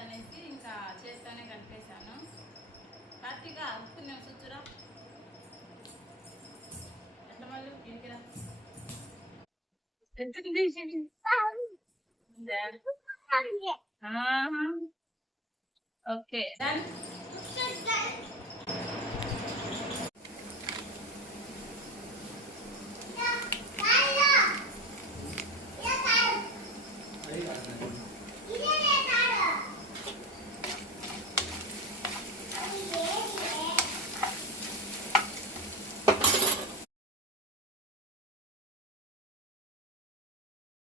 కాదనేసి ఇంకా చేస్తానే కలిపేశాను కార్తీక ఉప్పు నేను సుచ్చురా ఎట్లా మళ్ళీ ఇంటిరా ఓకే డన్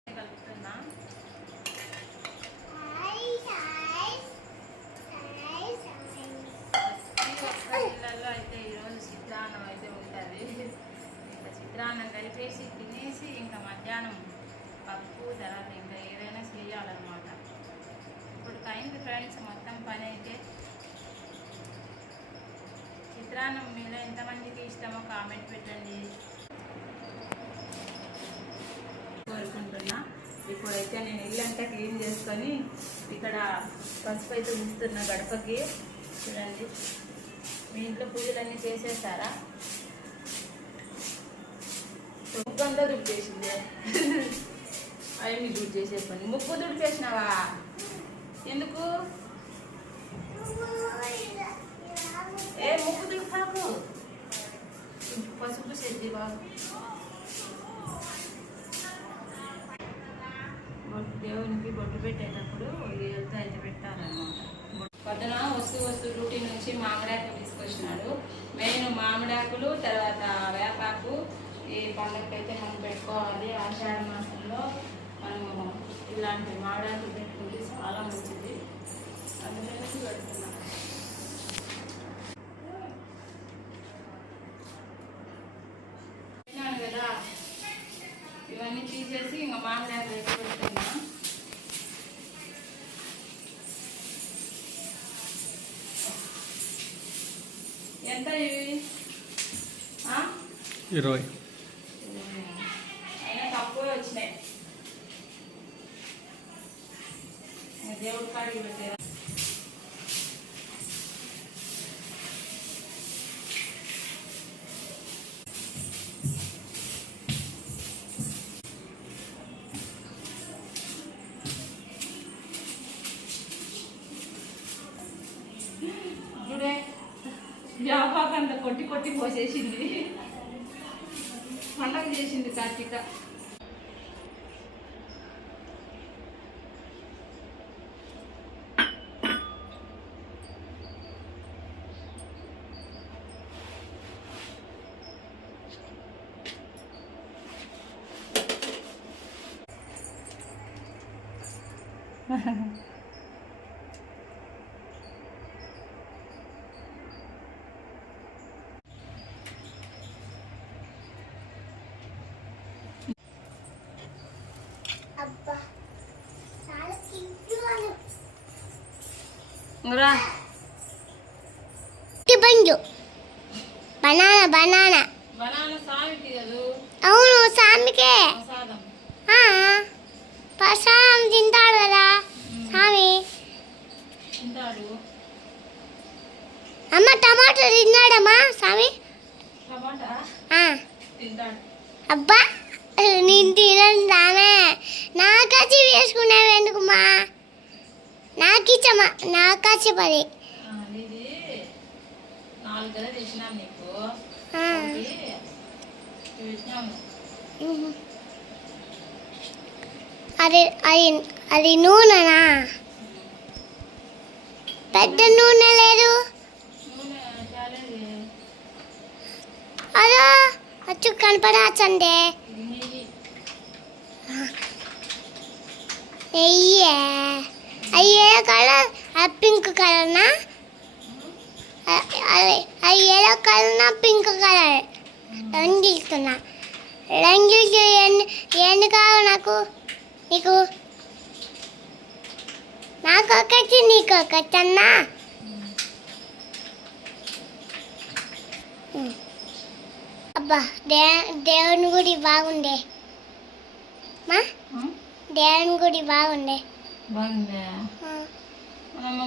కలుపుతున్నా ప్రతి ఒక్క ఇళ్ళల్లో అయితే ఈరోజు చిత్రాన్నం అయితే ఉంటుంది ఇంకా చిత్రాన్నం కలిపేసి తినేసి ఇంకా పప్పు తర్వాత ఇంకా ఏదైనా చేయాలన్నమాట. ఇప్పుడు అయింది ఫ్రెండ్స్ మొత్తం పని అయితే చిత్రాన్నం మీద ఎంతమందికి ఇష్టమో కామెంట్ పెట్టండి. కోరుకుంటున్నా. ఇప్పుడైతే నేను ఇల్లు అంతా క్లీన్ చేసుకొని ఇక్కడ పసుపు అయితే ఉంచుతున్నా గడపకి. చూడండి. మీ ఇంట్లో పూజలన్నీ చేసేసారా? ముక్కు ముగ్గంతా దుడిపేసింది అవన్నీ దుడి చేసే పని. ముక్కు దుడిపేసినావా ఎందుకు? ఏ ముక్కు దుడిపాకు పసుపు సెద్ది దేవునికి బొట్టు పెట్టేటప్పుడు ఈ అయితే పెట్టాలన్నమాట. పొద్దున వస్తు వస్తు డ్యూటీ నుంచి మామిడాకులు తీసుకొచ్చినాడు. మెయిన్ మామిడాకులు తర్వాత వేపాకు ఈ పండగకైతే మనం పెట్టుకోవాలి ఆషాఢ మాసంలో మనము ఇలాంటి మామిడాకులు పెట్టుకుంటే చాలా మంచిది. అందుకని పెడుతున్నాం. కదా ఇవన్నీ తీసేసి ఇంకా మామిడాకులు అయితే పెడుతున్నాం. ఎంత ఇవి? ఆ? ఇరవై. వ్యాపారంత కొట్టి కొట్టి పోసేసింది పండగ చేసింది Karthika Ha ha ha. బంజు. Banana banana. అవును సామికే. ప్రసాదం. తింటాడు కదా స్వామి అమ్మ టమాటో తిన్నాడమ్మా స్వామి అబ్బా నేను తినను నాలుగు కదా తెచ్చినాం నీకు ఇవి పెట్టినాము ఉహు. అది అది అది నూనెనా? పెద్ద నూనె లేదు. అదో అచ్చు కనపడచ్చండి ఇది అవి ఏ కలర్? ఆ పింక్ కలర్నా? అది ఎల్లో కలర్నా పింక్ కలర్? రంగు ఇస్తున్నా రంగు ఎన్ని ఎన్ని కావాలి నాకు? నీకు? నాకు ఒకటి నీకు ఒకటి అన్నా. అబ్బా దే దేవుని గుడి బాగుండే. మా? దేవుని గుడి బాగుండే. బాగుందా?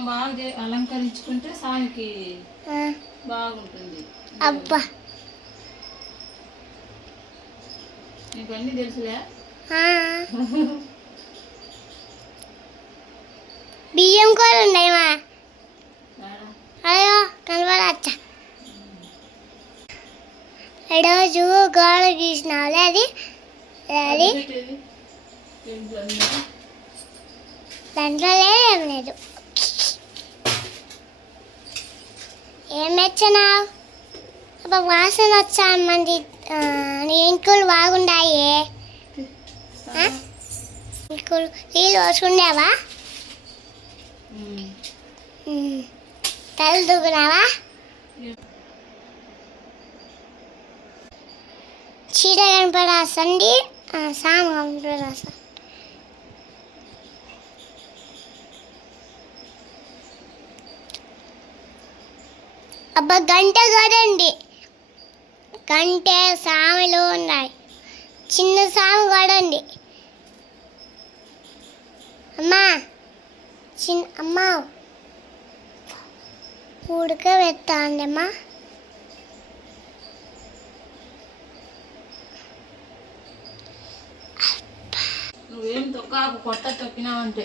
బాగా అలంకరించుకుంటే ఆ, బాగుంటుంది. అబ్బా. నీకు అన్నీ తెలుసులే. బియ్యం కూడా ఉన్నాయి మా. అయ్యో కనబడచ్చా? ఈరోజు గోడ గీసినావులే అది. అది. దీంట్లో ఏం లేదు ఏం మెచ్చినావు? అబ్బా వాసన వచ్చా మంది ఇంకులు బాగుండాయే? ఇంకులు నీళ్ళు పోసుకుండావా? ఉమ్. తల దూకున్నావా చీర కనపడాసండి సాము కనపడాస అబ్బా గంట కదండి. గంటే సామెలు ఉన్నాయి. చిన్న సామె కదండి. అమ్మా చిన్న అమ్మా. ఉడకబెత్తాండమ్మా నువ్వేం తొక్క కొత్త తొక్కినావంటే.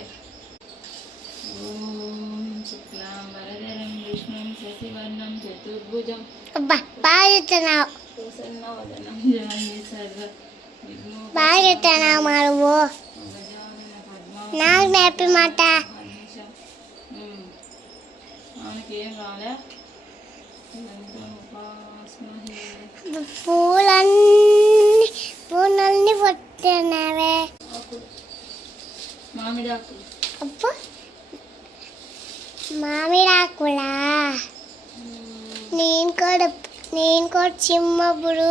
నువ్వు గజానన పద్మా నాకు నేర్పి మాట. పూలన్నీ పూలన్నీ పట్టున్నావే ఆకులు మామిడి ఆకులు అప్పు మామిడాకులా నేను కూడా నేను కూడా చిమ్మప్పుడు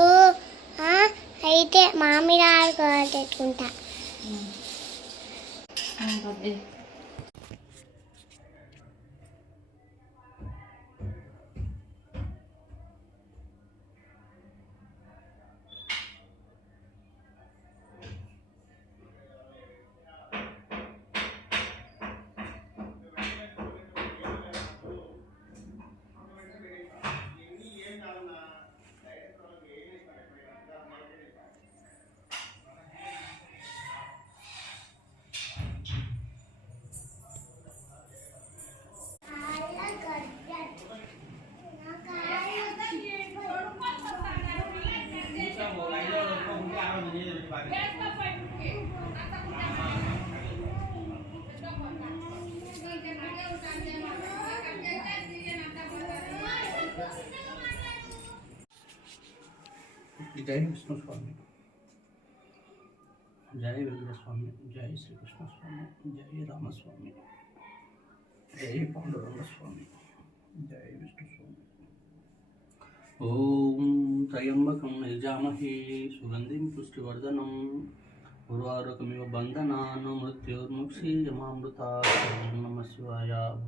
అయితే మామిడి ఆడుకోవాలి పెట్టుకుంటా. जय विष्णु स्वामी जय वेंकट स्वामी जय श्री कृष्ण स्वामी जय राम स्वामी जय पांडुरंग स्वामी जय विष्णु स्वामी ओम त्रयंबक निर्जामहे सुगंधि पुष्टिवर्धनम। उर्वारुकमिव बन्धनान् मृत्युर्मुक्षीयमामृता नमः शिवाय।